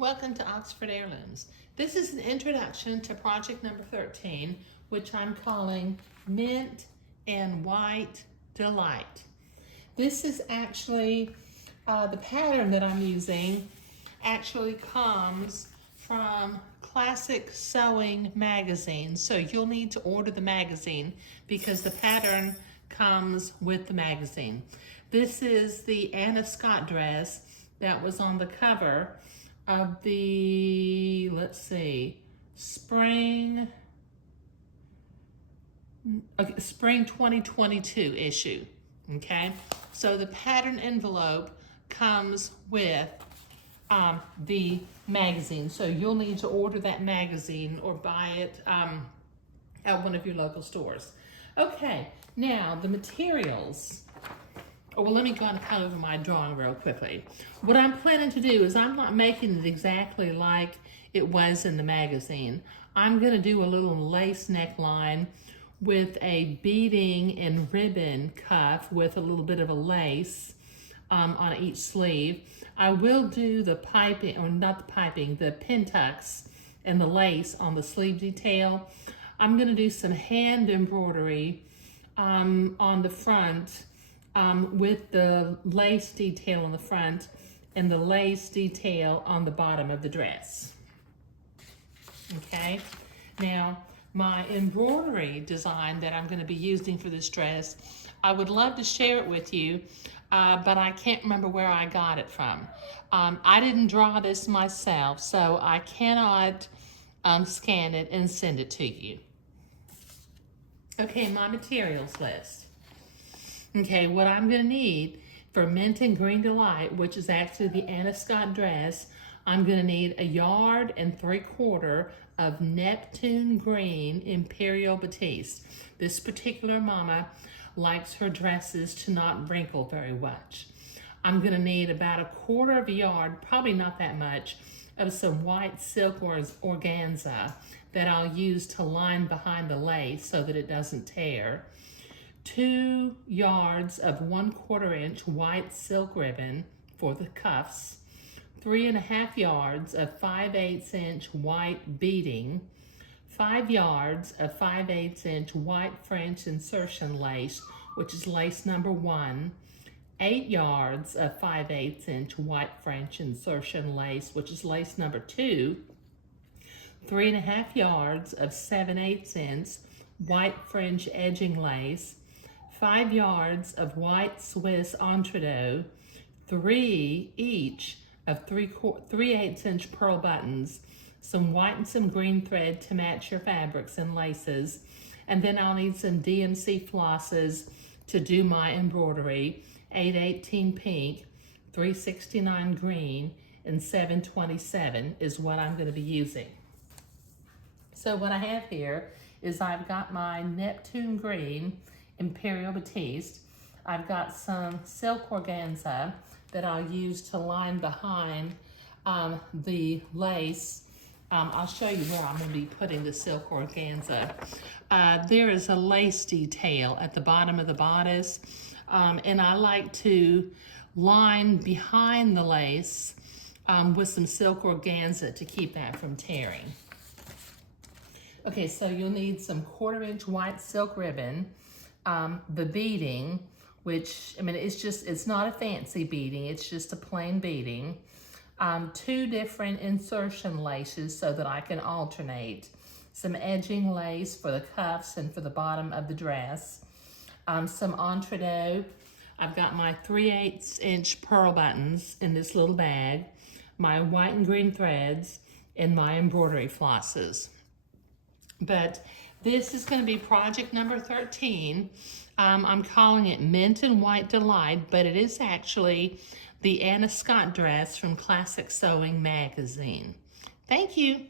Welcome to Oxford Heirlooms. This is an introduction to project number 13, which I'm calling Mint and White Delight. This is actually, the pattern that I'm using actually comes from Classic Sewing magazine. So you'll need to order the magazine because the pattern comes with the magazine. This is the Anna Scott dress that was on the cover of the, spring 2022 issue, okay? So the pattern envelope comes with the magazine. So you'll need to order that magazine or buy it at one of your local stores. Okay, now the materials. Oh, well, let me go and cut over my drawing real quickly. What I'm planning to do is I'm not making it exactly like it was in the magazine. I'm going to do a little lace neckline with a beading and ribbon cuff with a little bit of a lace on each sleeve. I will do the piping, or not the piping, the pin tucks and the lace on the sleeve detail. I'm going to do some hand embroidery on the front with the lace detail on the front and the lace detail on the bottom of the dress. Okay, now my embroidery design that I'm going to be using for this dress, I would love to share it with you, but I can't remember where I got it from. I didn't draw this myself, so I cannot scan it and send it to you. Okay, my materials list. Okay, what I'm going to need for Mint and Green Delight, which is actually the Anna Scott dress, I'm going to need 1 3/4 yards of Neptune Green Imperial Batiste. This particular mama likes her dresses to not wrinkle very much. I'm going to need about 1/4 yard, probably not that much, of some white silk or organza that I'll use to line behind the lace so that it doesn't tear. 2 yards of 1/4 inch white silk ribbon for the cuffs, 3.5 yards of 5/8 inch white beading, 5 yards of 5/8 inch white French insertion lace, which is lace number 1, 8 yards of 5/8 inch white French insertion lace, which is lace number 2, 3.5 yards of 7/8 inch white French edging lace, 5 yards of white Swiss entredeaux, 3 each of 3/8 inch pearl buttons, some white and some green thread to match your fabrics and laces, and then I'll need some DMC flosses to do my embroidery, 818 pink, 369 green, and 727 is what I'm going to be using. So what I have here is I've got my Neptune Green Imperial Batiste. I've got some silk organza that I'll use to line behind the lace. I'll show you where I'm going to be putting the silk organza. There is a lace detail at the bottom of the bodice, and I like to line behind the lace with some silk organza to keep that from tearing. Okay, so you'll need some 1/4 inch white silk ribbon, the beading, which, it's not a fancy beading, it's just a plain beading, 2 different insertion laces so that I can alternate, some edging lace for the cuffs and for the bottom of the dress, some entredeaux. I've got my 3/8 inch pearl buttons in this little bag, my white and green threads, and my embroidery flosses. But this is going to be project number 13. I'm calling it Mint and White Delight, but it is actually the Anna Scott dress from Classic Sewing magazine. Thank you.